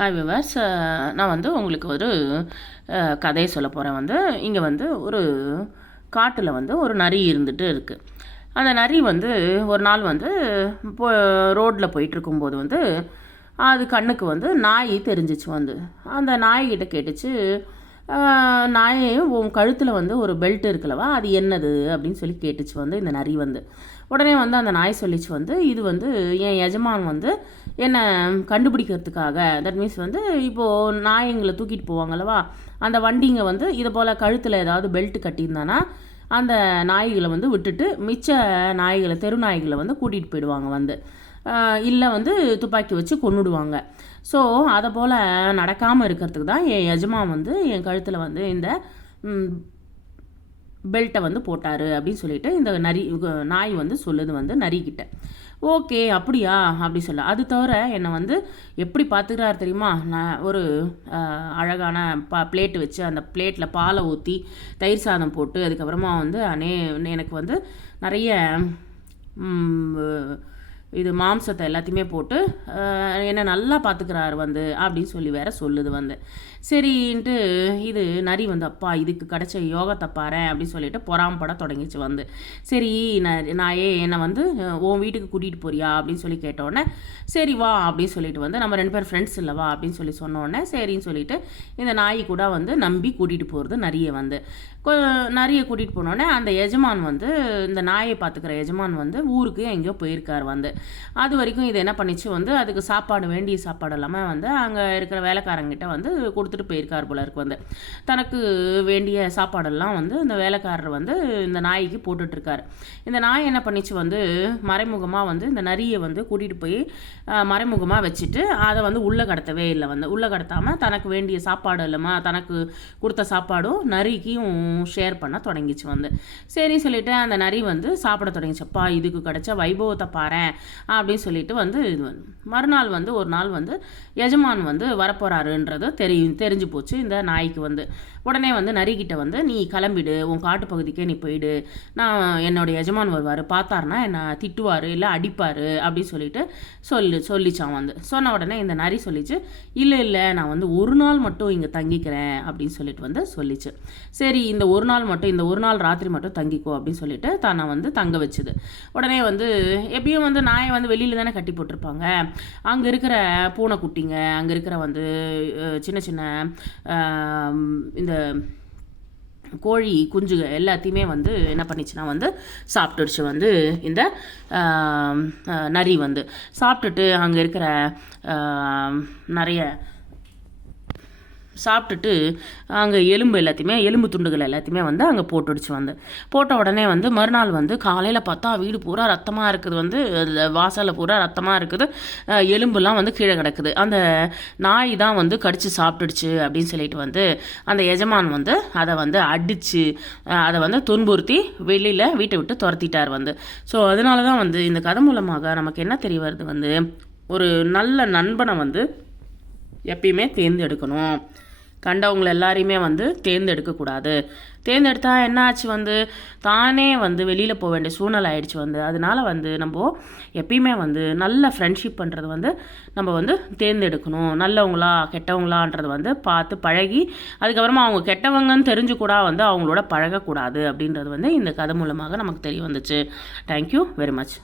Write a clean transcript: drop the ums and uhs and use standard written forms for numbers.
Hi viewers, நான் வந்து உங்களுக்கு ஒரு கதையை சொல்ல போகிறேன். இங்கே ஒரு காட்டில் ஒரு நரி இருந்துட்டு இருக்குது. அந்த நரி ஒரு நாள் இப்போ ரோட்டில் போயிட்டுருக்கும்போது அது கண்ணுக்கு நாய் தெரிஞ்சிச்சு. அந்த நாய்கிட்ட கேட்டுச்சு, நாயே உன் கழுத்தில் ஒரு பெல்ட் இருக்குல்லவா, அது என்னது அப்படின்னு சொல்லி கேட்டுச்சு இந்த நரி. உடனே அந்த நாய் சொல்லிச்சு, இது என் எஜமான் என்னை கண்டுபிடிக்கிறதுக்காக, தட் மீன்ஸ் இப்போது நாயங்களை தூக்கிட்டு போவாங்களவா, அந்த வண்டிங்க இதை போல் கழுத்தில் ஏதாவது பெல்ட் கட்டியிருந்தானா அந்த நாய்களை விட்டுட்டு மிச்ச நாய்களை, தெரு நாய்களை கூட்டிகிட்டு போயிடுவாங்க. இல்லை துப்பாக்கி வச்சு கொன்னுடுவாங்க. ஸோ அதை போல் நடக்காமல் இருக்கிறதுக்கு தான் என் எஜமான் என் கழுத்தில் இந்த பெல்ட்டை போட்டார் அப்படின்னு சொல்லிட்டு இந்த நாய் சொல்லுது நரிக்கிட்ட. ஓகே அப்படியா அப்படி சொல்ல. அது தவிர என்னை எப்படி பார்த்துக்கிறாரு தெரியுமா, நான் ஒரு அழகான பிளேட்டு வச்சு அந்த பிளேட்டில் பாலை ஊற்றி தயிர் சாதம் போட்டு அதுக்கப்புறமா எனக்கு நிறைய இது மாம்சத்தை எல்லாத்தையுமே போட்டு என்னை நல்லா பார்த்துக்கிறாரு அப்படின்னு சொல்லி வேற சொல்லுது. சரின்ட்டு இது நரி அப்பா இதுக்கு கிடைச்ச யோகத்தை பாரு அப்படின்னு சொல்லிட்டு பொறாமப்பட தொடங்கிச்சு. சரி நான் என்னை உன் வீட்டுக்கு கூட்டிகிட்டு போறியா அப்படின்னு சொல்லி கேட்டோடனே சரி வா அப்படின்னு சொல்லிட்டு நம்ம 2 பேர் ஃப்ரெண்ட்ஸ் இல்லைவா அப்படின்னு சொல்லி சொன்னோடனே சரின்னு சொல்லிட்டு இந்த நாய் கூட நம்பி கூட்டிகிட்டு போகிறது நிறைய நிறைய கூட்டிகிட்டு போனோடனே அந்த எஜமான் இந்த நாயை பார்த்துக்கிற எஜமான் ஊருக்கு எங்கேயோ போயிருக்கார். அது வரைக்கும் இது என்ன பண்ணிச்சு, அதுக்கு சாப்பாடு, வேண்டிய சாப்பாடு இல்லாமல் அங்கே இருக்கிற வேலைக்காரங்கிட்ட கொடுத்துட்டு போயிருக்கார் போல இருக்கு. தனக்கு வேண்டிய சாப்பாடெல்லாம் இந்த வேலைக்காரர் இந்த நாய்க்கு போட்டுட்ருக்காரு. இந்த நாய் என்ன பண்ணிச்சு, மறைமுகமாக இந்த நரியை கூட்டிகிட்டு போய் மறைமுகமாக வச்சுட்டு அதை உள்ளே கடத்தவே இல்லை. உள்ளே கடத்தாமல் தனக்கு வேண்டிய சாப்பாடு இல்லாமல் தனக்கு கொடுத்த சாப்பாடும் நரிக்கும் ஷேர் பண்ண தொடங்கிச்சு. சரி சொல்லிட்டு அந்த நரி சாப்பிட தொடங்கிச்சப்பா இதுக்கு கிடைச்ச வைபவத்தை பாரேன் அப்படின்னு சொல்லிட்டு இது மறுநாள் ஒரு நாள் எஜமான் வரப்போறாருன்றது தெரிஞ்சு போச்சு இந்த நாய்க்கு. உடனே நரிக்கிட்ட நீ கிளம்பிடு, உன் காட்டு பகுதிக்கே நீ போயிடு, நான் என்னோட எஜமான் வருவார், பார்த்தாருன்னா என்னை திட்டுவார் இல்லை அடிப்பார் அப்படின்னு சொல்லிட்டு சொல்லிச்சான். சொன்ன உடனே இந்த நரி சொல்லிச்சு, இல்லை நான் ஒரு நாள் மட்டும் இங்கே தங்கிக்கிறேன் அப்படின்னு சொல்லிட்டு சொல்லிச்சு. சரி இந்த ஒரு நாள் மட்டும், இந்த ஒரு நாள் ராத்திரி மட்டும் தங்கிக்கோ அப்படின்னு சொல்லிட்டு தானே தங்க வச்சுது. உடனே எப்பயும் நாயை வெளியில் தானே கட்டி போட்டிருப்பாங்க. அங்கே இருக்கிற பூனைக்குட்டிங்க, அங்கே இருக்கிற சின்ன சின்ன இந்த கோழி குஞ்சுக எல்லாத்தையுமே என்ன பண்ணிச்சுன்னா சாப்பிட்டுடுச்சு. இந்த நரி சாப்பிட்டுட்டு அங்கே இருக்கிற நிறைய சாப்பிட்டுட்டு அங்கே எலும்பு துண்டுகள் எல்லாத்தையுமே அங்கே போட்டுடுச்சு. போட்ட உடனே மறுநாள் காலையில் பார்த்தா வீடு பூரா ரத்தமாக இருக்குது, வாசலில் பூரா ரத்தமாக இருக்குது, எலும்புலாம் கீழே கிடக்குது. அந்த நாய் தான் கடிச்சு சாப்பிட்டுடுச்சு அப்படின்னு சொல்லிட்டு அந்த எஜமான் அதை அடித்து அதை துன்புறுத்தி வெளியில் வீட்டை விட்டு துரத்திட்டார். ஸோ அதனால தான் இந்த கதை மூலமாக நமக்கு என்ன தெரிய வருது, ஒரு நல்ல நண்பனை எப்பயுமே தேர்ந்தெடுக்கணும். கண்டவங்களை எல்லாரையுமே தேர்ந்தெடுக்கக்கூடாது. தேர்ந்தெடுத்தா என்ன ஆச்சு, தானே வெளியில் போக வேண்டிய சூழ்நிலை ஆயிடுச்சு. அதனால நம்ம எப்பயுமே நல்ல ஃப்ரெண்ட்ஷிப் பண்ணுறது நம்ம தேர்ந்தெடுக்கணும். நல்லவங்களா கெட்டவங்களான்றது பார்த்து பழகி அதுக்கப்புறமா அவங்க கெட்டவங்கன்னு தெரிஞ்சு கூட அவங்களோட பழகக்கூடாது அப்படின்றது இந்த கதை மூலமாக நமக்கு தெரிய வந்துச்சு. Thank you very much.